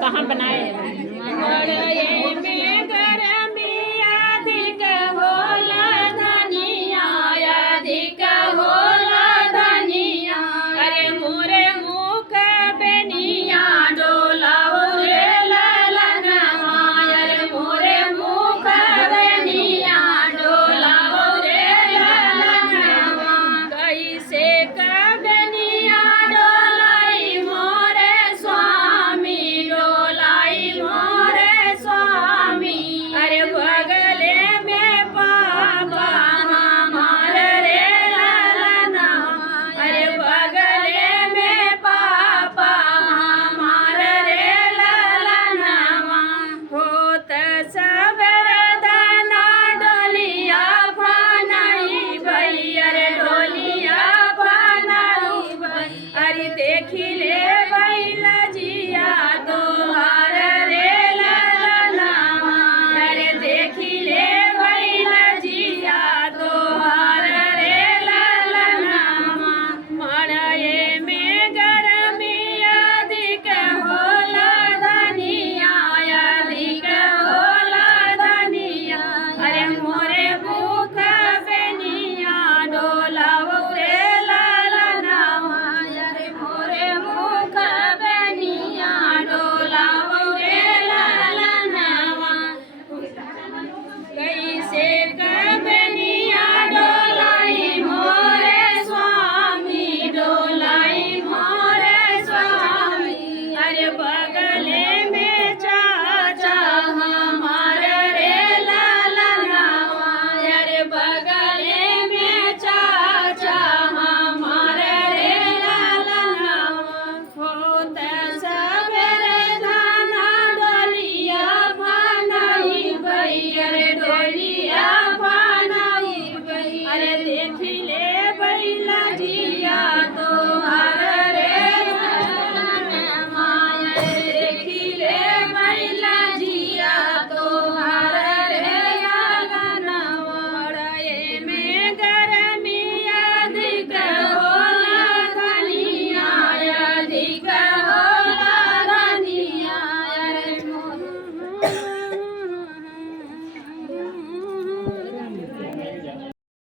कहाँ बनाए में गरमी अधिक होला धनिया, अधिक होला धनिया। अरे मोरे मुख बेनिया डोलाओ रे ललनवा, अरे मोरे मुख बेनिया डोलाओ रे ललनवा। कैसे कबनिया डोलाई मोरे स्वामी, डोलाई मोरे स्वामी। अरे बगले में पापा हमार रे ललना, अरे बगले में पापा हमार रे ललनवा। होत सबरदना डोलिया फानाई भई, अरे डोलिया फानाई भई। अरे देखी